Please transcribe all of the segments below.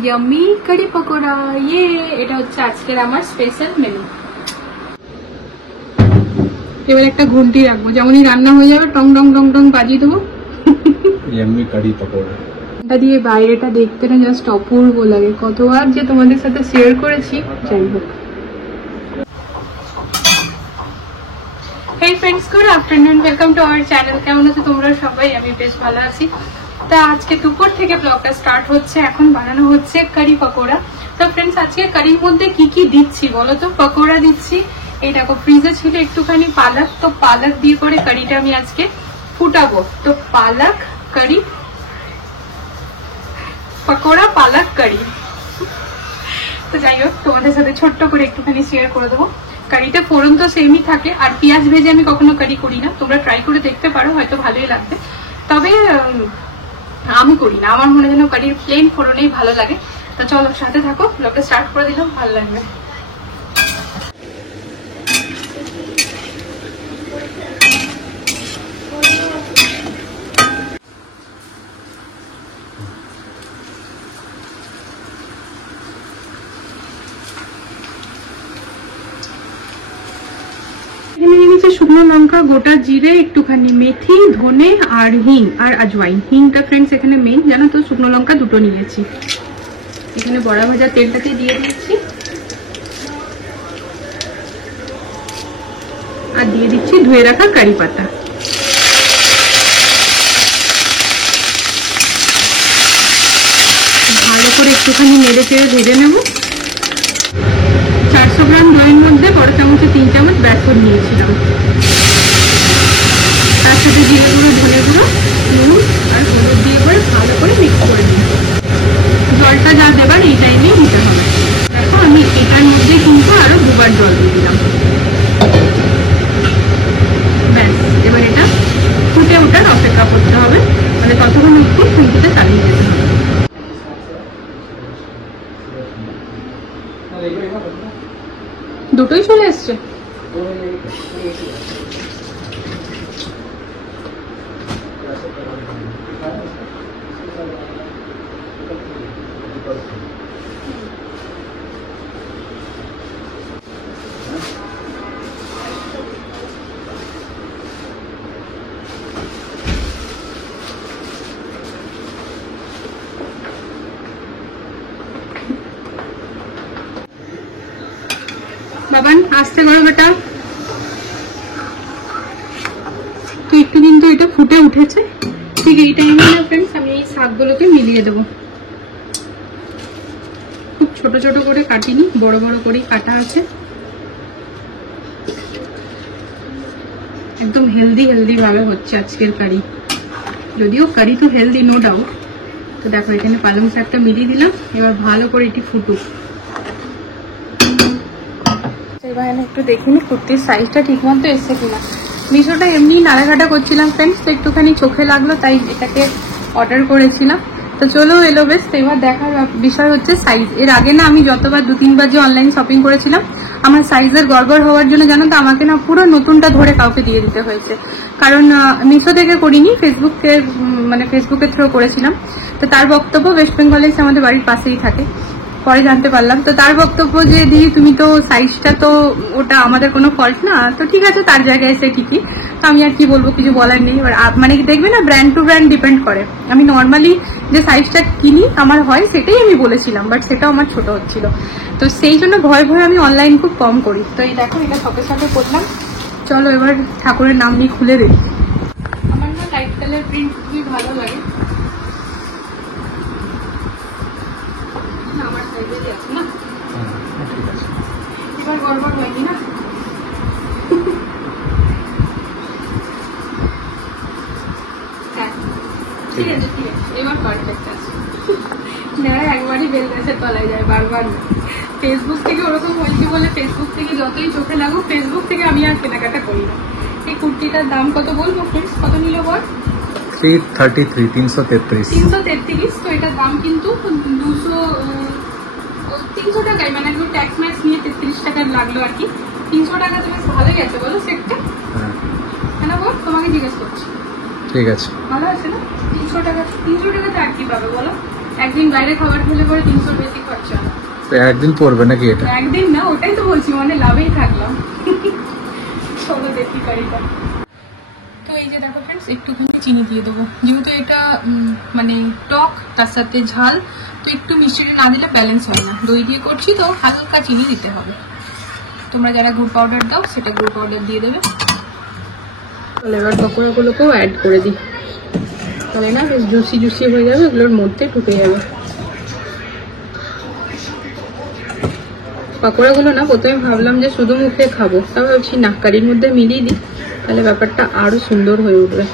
Yummy কারি পকোড়া। এটা হচ্ছে আজকের আমার স্পেশাল মেনু। এবার একটা ঘন্টি রাখবো, যেমনই রান্না হয়ে যাবে টং টং টং টং বাজিয়ে দেবো। ইয়ামি কারি পকোড়া। এটা দিয়ে বাইরেটা দেখতে না জাস্ট অপূর্ব লাগে। কতবার যে তোমাদের সাথে শেয়ার করেছি, যাই হোক। হেই friends, good afternoon, welcome to our channel. কেমন আছো তোমরা সবাই? আমি বেশ ভালো আছি। তা আজকে দুপুর থেকে ব্লগটা স্টার্ট হচ্ছে। এখন বানানো হচ্ছে কারি পকোড়া। তো ফ্রেন্ডস, আজকে কারির মধ্যে কি কি দিচ্ছি বলো তো? পকোড়া দিচ্ছি, এই দেখো ফ্রিজে ছিল একটুখানি পালক, তো পালক দিয়ে করে কারিটা আমি আজকে ফুটাবো। তো পালক কারি পকোড়া, পালক কারি। তো যাই হোক, তোমাদের সাথে ছোট্ট করে একটুখানি শেয়ার করে দেবো। কারিটা ফোড়ন তো সেমই থাকে, আর পেঁয়াজ ভেজে আমি কখনো কারি করি না। তোমরা ট্রাই করে দেখতে পারো, হয়তো ভালোই লাগবে। তবে আমি করি না, আমার মনে যেন কারির প্লেন ফোড়নেই ভালো লাগে। তো চলো সাথে থাকো, ব্লগটা স্টার্ট করে দিলাম, ভালো লাগবে। শুকনো লঙ্কা, গোটা জিরে, একটুখানি মেথি, ধনে আর হিং আর আজওয়াইন। হিংটা ফ্রেন্ডস এখানে মেইন, জানো তো। শুকনো লঙ্কা দুটো নিয়েছি। এখানে বড়া ভাজা তেলটাকে দিয়ে দিচ্ছি, আর দিয়ে দিচ্ছি ধুয়ে রাখা কারি পাতা। ভালো করে একটুখানি নেড়ে চেড়ে ভেজে নেব। 400 গ্রাম দইয়ের মধ্যে বড় চামচে 3 চামচ বেসন নিয়েছিলাম। তার সাথে জিরে গুঁড়ো, ধনে গুঁড়ো, নুন আর হলুদ দিয়ে করে ভালো করে মিক্স করে দিই। জলটা যা দেবার এই টাইমেই দিতে হবে। দেখো আমি এটার মধ্যে কিন্তু আরো 2বার জল দিয়ে দিলাম। ব্যাস, এবার এটা ফুটে ওঠার অপেক্ষা করতে হবে, মানে ততক্ষণ একটু ফুটতে চালিয়ে যেতে হবে। দুটোই চলে এসছে। বাবান আস্তে করো বেটা। তো একটু কিন্তু এটা ফুটে উঠেছে। ঠিক এই টাইমে না ফ্রেন্ডস, আমি এই শাকগুলোকে মিলিয়ে দেবো। খুব ছোট ছোট করে কাটিনি, বড় বড় করেই কাটা আছে। একদম হেলদি হেলদি ভাবে হচ্ছে আজকের কারি। যদিও কারি তো হেলদি, নো ডাউট। তো দেখো এখানে পালং শাকটা মিলিয়ে দিলাম। এবার ভালো করে এটি ফুটুক। এবার একটু দেখিনি কুর্তির সাইজটা ঠিক মতো এসছে কিনা। মিশোটা এমনি নাড়াঘাটা করছিলাম ফ্রেন্ডস, তো একটুখানি চোখে লাগলো, তাই এটাকে অর্ডার করেছিলাম। তো চলো এলো বেশ। তো এবার দেখার বিষয় হচ্ছে সাইজ। এর আগে না আমি যতবার 2-3 বার যে অনলাইন শপিং করেছিলাম, আমার সাইজের গড়বড় হওয়ার জন্য জানো তো আমাকে না পুরো নতুনটা ধরে কাউকে দিয়ে দিতে হয়েছে। কারণ মিশো থেকে করিনি, ফেসবুকের থ্রু করেছিলাম। তো তার বক্তব্য, ওয়েস্ট বেঙ্গলে আমাদের বাড়ির পাশেই থাকে, পরে জানতে পারলাম। তো তার বক্তব্য যে দিদি তুমি তো সাইজটা তো ওটা আমাদের কোনো ফল্ট না। তো ঠিক আছে, তার জায়গায় এসে ঠিকই। তো আমি আর কি বলবো, কিছু বলার নেই। এবার মানে দেখবে না, ব্র্যান্ড টু ব্র্যান্ড ডিপেন্ড করে। আমি নর্মালি যে সাইজটা কিনি আমার হয়, সেটাই আমি বলেছিলাম, বাট সেটাও আমার ছোট হচ্ছিল। তো সেই জন্য ভয় ভয়ে আমি অনলাইন খুব কম করি। তো এই দেখো এটা সঙ্গে সঙ্গে করলাম। চলো এবার ঠাকুরের নাম নিয়ে খুলে দেখি। আমার না লাইট কালার প্রিন্ট খুবই ভালো লাগে। আমার সাইজেরই আছে না, ঠিক আছে। এবার গড়বড় হয়নি না। হ্যাঁ ঠিক আছে, ঠিক আছে, এবার পারফেক্ট আছে। নেড়া একবারই বেল গাছের তলায় যায়, বারবার না। ফেসবুক থেকে ওরকম হয়েছে বলে ফেসবুক থেকে যতই চোখে লাগুক, ফেসবুক থেকে আমি আর কেনাকাটা করি না। এই কুর্তিটার দাম কত বলবো ফ্রেন্ডস? কত নিল বল? 333, 333। 333। তো এটার দাম কিন্তু 300 টাকায়, মানে একটু ট্যাক্স ম্যাক্স নিয়ে 33 টাকা লাগলো আর কি। 300 টাকা তো বেশ ভালোই আছে বলো সেটটা? হ্যাঁ বল, তোমাকে জিজ্ঞেস করছি। ঠিক আছে, ভালো আছে না? 300 টাকা, 300 টাকাতে আর কি পাবে বলো? একদিন বাইরে খাবার খেলে পরে 300 বেশি খরচা। তো একদিন পড়বে নাকি এটা? একদিন না, ওটাই তো বলছি, মানে লাভেই থাকলাম। চলো দেখি কারিটা। তো এই যে দেখো ফ্রেন্ডস, একটুখানি চিনি দিয়ে দেবো, যেহেতু এটা মানে টক তার সাথে ঝাল, তো একটু মিষ্টিটা না দিলে ব্যালেন্স হয় না। দই দিয়ে করছি তো হালকা চিনি দিতে হবে। তোমরা যারা গুড় পাউডার দাও সেটা গুড় পাউডার দিয়ে দেবে। এবার পকোড়াগুলোকেও অ্যাড করে দিই, তাহলে না বেশ জুসি জুসি হয়ে যাবে, এগুলোর মধ্যে ঢুকে যাবে। পকোড়াগুলো না প্রথমে ভাবলাম যে শুধু মুখে খাবো, তা ভাবছি না কারির মধ্যে মিলিয়ে দিই, তাহলে ব্যাপারটা আরো সুন্দর হয়ে উঠবে।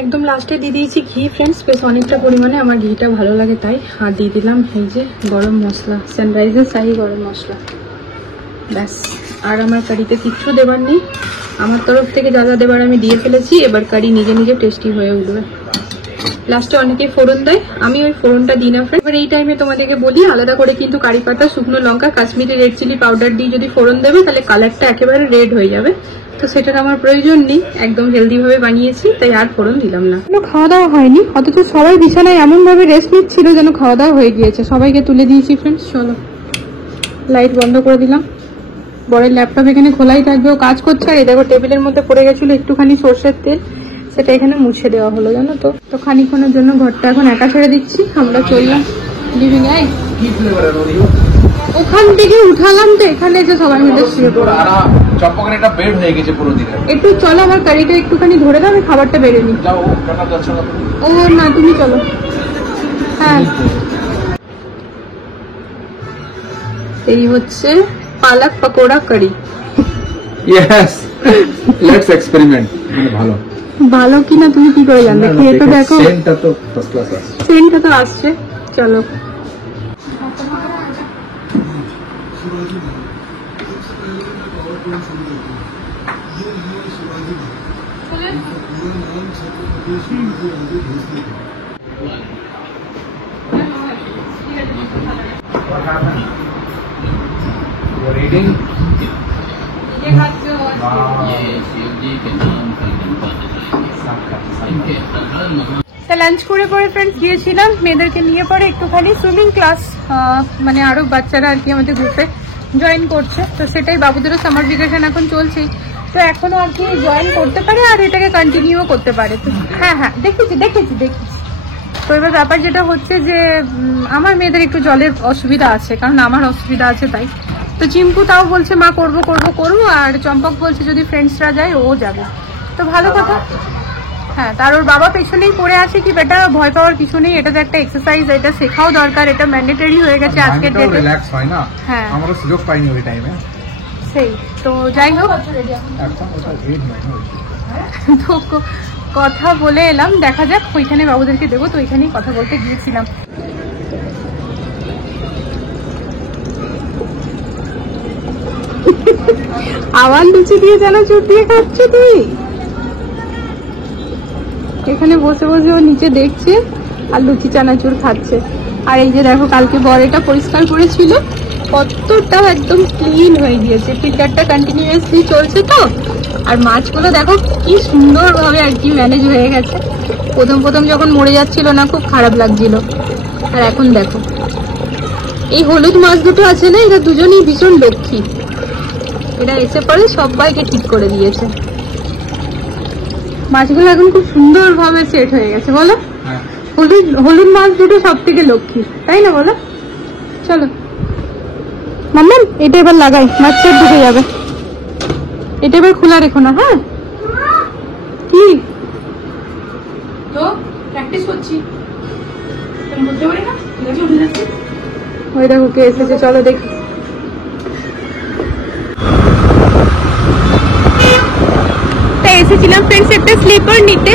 একদম লাস্টে দিয়ে দিয়েছি ঘি ফ্রেন্ডস, বেশ অনেকটা পরিমাণে, আমার ঘিটা ভালো লাগে তাই। আর দিয়ে দিলাম এই যে গরম মশলা, সানরাইজের শাহি গরম মশলা। ব্যাস, আর আমার কারিতে কিচ্ছু দেবার নেই, আমার তরফ থেকে যা যা দেবার আমি দিয়ে ফেলেছি। এবার কারি নিজে নিজে টেস্টি হয়ে উঠবে। লাস্টে অনেকে ফোড়ন দেয়, আমি ওই ফোড়নটা দিই না ফ্রেন্ড। এবার এই টাইমে তোমাদেরকে বলি, আলাদা করে কিন্তু কারি পাতা, শুকনো লঙ্কা, কাশ্মীরি রেড চিলি পাউডার দিয়ে যদি ফোড়ন দেবে তাহলে কালারটা একেবারে রেড হয়ে যাবে। তো সেটার আমার প্রয়োজন নেই, একদম হেলদি ভাবে বানিয়েছি, তাই আর ফোড়ন দিলাম না। কোনো খাওয়া দাওয়া হয়নি, অথচ সবাই বিছানায় এমন ভাবে রেস্ট নিচ্ছিল যেন খাওয়া দাওয়া হয়ে গিয়েছে। সবাইকে তুলে দিয়েছি ফ্রেন্ডস। চলো লাইট বন্ধ করে দিলাম। বরের ল্যাপটপ এখানে খোলাই থাকবে, ও কাজ করছে। আর এই দেখো টেবিলের মধ্যে পড়ে গেছিল একটুখানি সর্ষের তেল, সেটা এখানে মুছে দেওয়া হলো জানো তো। তো খানিক্ষণের জন্য ঘরটা এখন একা ছেড়ে দিচ্ছি, আমরা চললাম লিভিং এ। ওখান থেকে উঠালাম তো এখানে এসে সবাই মিলে শুয়ে পড়ো। চম্পকের একটা বেড হয়ে গেছে পুরো দিনে। একটু চলো, আমার কারিটা একটুখানি ধরে দাও, আমি খাবারটা বেড়ে নিই। যাও, টাকা যাচ্ছে না তুমি। ও না, তুমি চলো। হ্যাঁ, এই হচ্ছে palak pakora curry. Yes, let's experiment. ভালো ভালো কিনা তুমি কি করে জানবে? খেয়ে তো দেখো, সেন্টটা তো ফার্স্ট ক্লাস আছে। সেন্টটা তো আসছে। চলো रीडिंग লাঞ্চ করে পরে ফ্রেন্ডস গিয়েছিলাম মেয়েদেরকে নিয়ে পরে একটুখানি সুইমিং ক্লাস, মানে আরো বাচ্চারা আর কি আমাদের গ্রুপে জয়েন করছে। তো সেটাই, বাবুদেরও সামার ভ্যাকেশন এখন চলছেই, তো এখনো আর কি জয়েন করতে পারে আর এটাকে কন্টিনিউ করতে পারে। তো হ্যাঁ হ্যাঁ দেখেছি। তো এবার ব্যাপার যেটা হচ্ছে যে আমার মেয়েদের একটু জলের অসুবিধা আছে, কারণ আমার অসুবিধা আছে তাই। তো চিম্পু তাও বলছে মা করবো, আর চম্পক বলছে যদি ফ্রেন্ডসরা যায় ও যাবে। তো ভালো কথা। হ্যাঁ, তার ওর বাবা পেছনেই পড়ে আছে কি বেটা ভয় পাওয়ার কিছু নেই, এটা তো একটা এক্সারসাইজ, এটা শেখাও দরকার, এটা ম্যান্ডেটরি হয়ে গেছে আজকের ডেটে। রিল্যাক্স হয় না। হ্যাঁ, আমরা সুযোগ পাইনি ওই টাইমে। সেই তো, যাই হোক তো কথা বলে এলাম, দেখা যাক ওইখানে বাবুদেরকে দেবো, তো ওইখানেই কথা বলতে গিয়েছিলাম। আবার লুচি দিয়ে চানাচুর দিয়ে খাচ্ছ তুই? এখানে বসে বসে ও নিচে দেখছে আর লুচি চানাচুর খাচ্ছে। আর এই যে দেখো, কালকে বর এটা পরিষ্কার করেছিল, কতটা একদম ক্লিন হয়ে গিয়েছে। ফিল্টারটা কন্টিনিউয়াসলি চলছে তো, আর মাছগুলো দেখো কি সুন্দর ভাবে আর কি ম্যানেজ হয়ে গেছে। প্রথম যখন মরে যাচ্ছিল না, খুব খারাপ লাগছিল, আর এখন দেখো এই হলুদ মাছ দুটো আছে না, এরা দুজনেই ভীষণ লক্ষ্মী। এরা এসে পরে সবাইকে ঠিক করে দিয়েছে। মাছগুলো এখন খুব সুন্দর ভাবে সেট হয়ে গেছে, বলো? হলুদ মাছ দুটো সব থেকে লক্ষ্মী, তাই না বলো? চলো মাম্মাম, এটা এবার লাগাই, মাছ সেট ঢুকে যাবে। এটা এবার খোলা রেখো না। হ্যাঁ, কি তো প্র্যাকটিস করছি, ওই দেখো কে এসেছে, চলো দেখি। এসেছিলাম ফ্রেন্ডস একটা স্লিপার নিতে,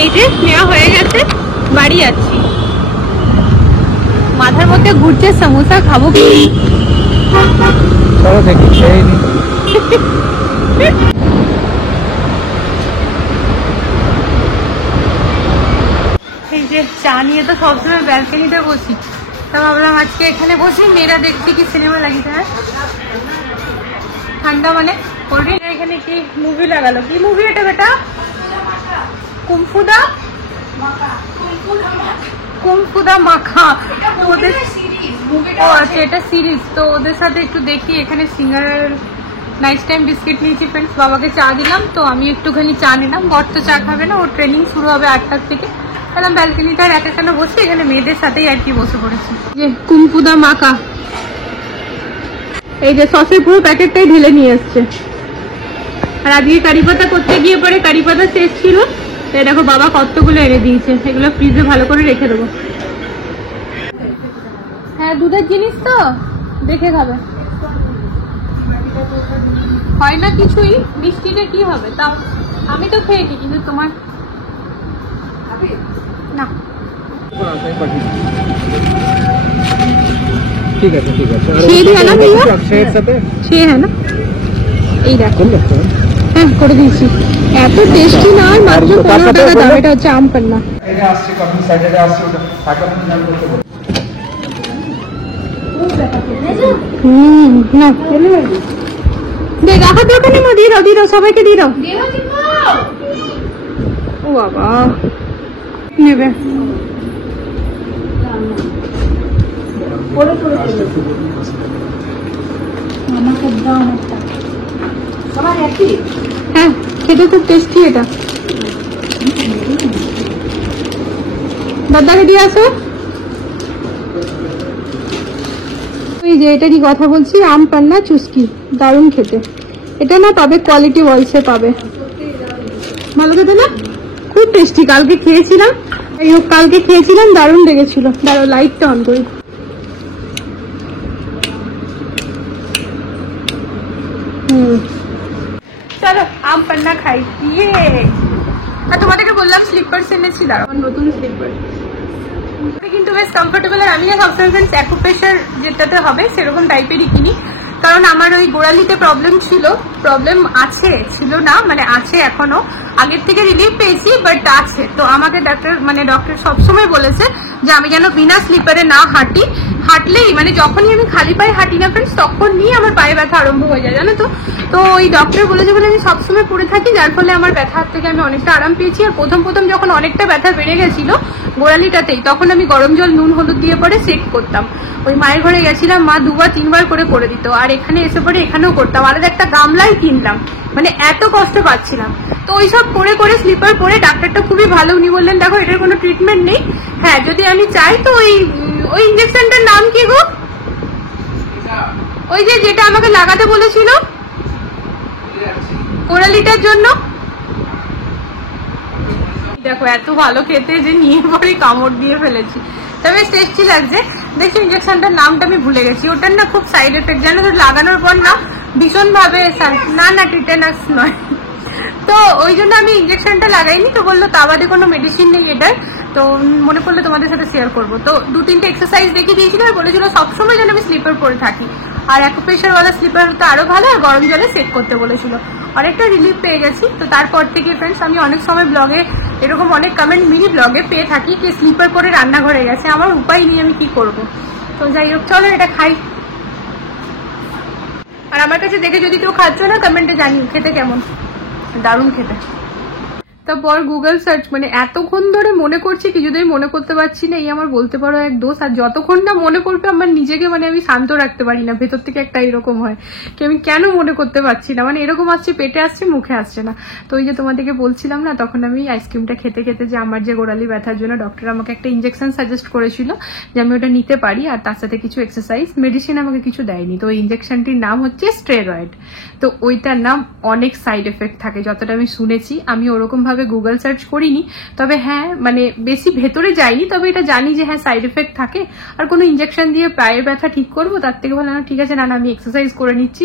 এই যে নেওয়া হয়ে গেছে, বাড়ি যাচ্ছি। মাথার মধ্যে ঘুরছে সমোসা খাবো কি, চলো দেখি খেয়ে নি। এই যে চা নিয়ে তো সবসময় ব্যালকনিতে বসি, তা ভাবলাম আজকে এখানে বসি, মেয়েরা দেখছি কি সিনেমা লাগিয়েছে। হ্যাঁ, ঠান্ডা মানে পড়বি। এখানে কি মুভি লাগালো, কি মুভি এটা বেটা? কুমফু দা কুমফুদা মাখা। তো ওদের ও আচ্ছা এটা সিরিজ, তো ওদের সাথে একটু দেখি। এখানে সিঙ্গারের নাইট টাইম বিস্কিট নিয়েছি ফ্রেন্ডস, বাবাকে চা দিলাম। তো আমি একটুখানি চা নিলাম, বর তো চা খাবে না, ওর ট্রেনিং শুরু হবে 8টার থেকে। তাহলে ব্যালকনিটা আর এখানে বসে, এখানে মেয়েদের সাথেই আর কি বসে পড়েছি। যে কুমফুদা মাখা, এই যে সসের পুরো প্যাকেটটাই ঢেলে নিয়ে এসছে। আর আজকে কারি পাতা করতে গিয়ে পরে কারি পাতা শেষ ছিল, তাই দেখো বাবা কতগুলো এনে দিয়েছে। এগুলো ফ্রিজে ভালো করে রেখে দেবো। হ্যাঁ দুধের জিনিস তো দেখে খাবে, হয় না কিছুই। মিষ্টিটা কি হবে তাও, আমি তো খেয়েছি, কিন্তু তোমার না। ठीक है ठीक है। शेर है ना भैया, शेर साथे शेर है ना, এই দেখো। হ্যাঁ করে দিয়েছি। এত টেস্টি না, আর মাত্র 15 টাকা দাম। এটা হচ্ছে আম পান্না। এটা আসছে কখন স্যাটারডে আসছে, ওটা টাকা আমি জান করতে বল। না দে রাখা দোকানে মা, দিয়ে দাও দিয়ে দাও, সবাইকে দিয়ে দাও। ও বাবা নেবে হ্যাঁ, খেতে খুব টেস্টি এটা। দাদাকে দিয়ে আসো। ওই যে এটারই কথা বলছি, আম পান্না চুস্কি, দারুণ খেতে। এটা না পাবে কোয়ালিটি ওয়ালসে পাবে, ভালো খেতে না, খুব টেস্টি। কালকে খেয়েছিলাম, কালকে খেয়েছিলাম, দারুণ লেগেছিল। দাঁড়াও লাইটটা অন করি। চলো আম পান্না খাই। ইয়ে আর তোমাদেরকে বললাম স্লিপার্স এনেছি, দাঁড়াও নতুন স্লিপার কিন্তু বেশ কমফোর্টেবল। আর আমি সবসময় অ্যাকুপ্রেশার যেটাতে হবে সেরকম টাইপেরই কিনি, কারণ আমার ওই গোড়ালিতে প্রবলেম ছিল, প্রবলেম আছে, ছিল না মানে আছে এখনো, আগের থেকে রিলিফ পেয়েছি বাট আছে। তো আমাকে ডক্টর সবসময় বলেছে যে আমি যেন বিনা স্লিপারে না হাঁটি, হাঁটলেই মানে যখনই আমি খালি পায়ে হাঁটি না ফ্রেন্ডস, তখনই আমার পায়ে ব্যথা আরম্ভ হয়ে যায়, জানো তো। তো ওই ডক্টর বলেছে বলে আমি সবসময় পরে থাকি, যার ফলে আমার ব্যথার থেকে আমি অনেকটা আরাম পেয়েছি। আর প্রথম যখন অনেকটা ব্যথা বেড়ে গেছিল গোড়ালিটাতেই, তখন আমি গরম জল নুন হলুদ দিয়ে পরে সেক করতাম। ওই মায়ের ঘরে গেছিলাম, মা 2-3 বার করে দিত। আর এখানে এসে পরে এখানেও করতাম, আলাদা একটা গামলাই কিনলাম, মানে এত কষ্ট পাচ্ছিলাম। তো ওইসব করে করে স্লিপার পরে ডাক্তারটা খুবই ভালো, উনি বললেন দেখো এটার কোনো ট্রিটমেন্ট নেই, হ্যাঁ যদি আমি চাই তো ওই ইঞ্জেকশনটার নাম কি গো, ওই যে যেটা আমাকে লাগাতে বলেছিল কোরালিটার জন্য। দেখো এত ভালো খেতে যে নিয়ে পরে কামড় দিয়ে ফেলেছি, তবে টেস্টি লাগছে। দেখছি ইঞ্জেকশনটার নামটা আমি ভুলে গেছি। ওটার না খুব সাইড এফেক্ট, জানো তো, লাগানোর পর না ভীষণ ভাবে, না টিটেনাস নয়। তো ওই জন্য আমি ইঞ্জেকশনটা লাগাইনি। তো বললো তা বাদে কোনো মেডিসিন নেই এটার, তো মনে পড়লো তোমাদের সাথে শেয়ার করবো। তো 2-3টে এক্সারসাইজ দেখিয়ে দিয়েছিল আর বলেছিল সবসময় যেন আমি স্লিপার পরে থাকি। আর অ্যাকুপ্রেশারওয়ালা স্লিপার তো আরো ভালো, আর গরম জলে সেক করতে বলেছিল। অনেকটা রিলিফ পেয়ে গেছি। তো তারপর থেকে ফ্রেন্ডস আমি অনেক সময় ব্লগে এরকম অনেক কমেন্ট মিনি ব্লগে পেয়ে থাকি যে স্লিপার পরে রান্নাঘরে গেছে, আমার উপায় নেই, আমি কি করব। তো যাই হোক চলো এটা খাই। আর আমার কাছে দেখে যদি কেউ খাচ্ছ না কমেন্টে জানিও খেতে কেমন, দারুণ খেতে। তারপর গুগল সার্চ, মানে এতক্ষণ ধরে মনে করছি কিছুতেই মনে করতে পারছি না, এই আমার বলতে পারো এক দোষ। আর যতক্ষণ না মনে করবে আমার নিজেকে মানে আমি শান্ত রাখতে পারি না, ভেতর থেকে একটা এরকম হয় কি আমি কেন মনে করতে পারছি না, মানে এরকম আসছে, পেটে আসছে মুখে আসছে না। তো ওই যে তোমাদেরকে বলছিলাম না, তখন আমি আইসক্রিমটা খেতে খেতে যে আমার যে গোড়ালি ব্যথার জন্য ডক্টর আমাকে একটা ইঞ্জেকশন সাজেস্ট করেছিল যে আমি ওটা নিতে পারি, আর তার সাথে কিছু এক্সারসাইজ, মেডিসিন আমাকে কিছু দেয়নি। তো ওই ইঞ্জেকশনটির নাম হচ্ছে স্টেরয়েড। তো ওইটার নাম অনেক সাইড এফেক্ট থাকে যতটা আমি শুনেছি। আমি ওরকম ভাবে গুগল সার্চ করিনি, তবে হ্যাঁ মানে বেশি ভেতরে যাইনি, তবে এটা জানি যে হ্যাঁ সাইড এফেক্ট থাকে। আর কোনো ইঞ্জেকশন দিয়ে পায়ের ব্যথা ঠিক করবো তার থেকে ভালো না, ঠিক আছে না আমি এক্সারসাইজ করে নিচ্ছি,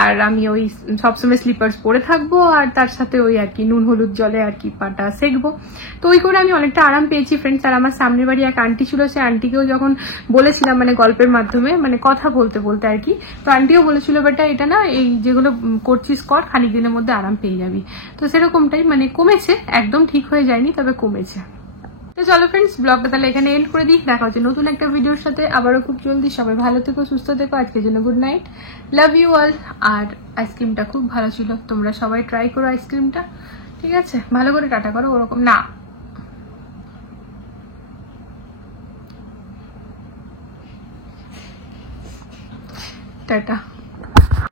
আর আমি ওই সবসময় স্লিপার্স পরে থাকবো, আর তার সাথে ওই আর কি নুন হলুদ জলে আর কি পাটা সেকবো। তো ওই করে আমি অনেকটা আরাম পেয়েছি ফ্রেন্ডস। আর আমার সামনের বাড়ি এক আন্টি ছিল, সে আন্টিকেও যখন বলেছিলাম মানে গল্পের মাধ্যমে, মানে কথা বলতে বলতে আর কি, তো আন্টিও বলেছিল বেটা এটা না এই যেগুলো করছিস কর, খানিক দিনের মধ্যে আরাম পেয়ে যাবি। তো সেরকমটাই মানে কমেছে, একদম ঠিক হয়ে যায়নি তবে কমেছে। তো চলো ফ্রেন্ডস ব্লগটা তাহলে এখানে এন্ড করে দিই, দেখা হচ্ছে নতুন একটা ভিডিওর সাথে আবারও খুব জলদি। সবাই ভালো থেকো, সুস্থ থেকো, আজকের জন্য good night, love you all. আর আইসক্রিমটা খুব ভালো ছিল, তোমরা সবাই ট্রাই করো আইসক্রিমটা, ঠিক আছে? ভালো করে টাটা করো, ওরকম না টাটা।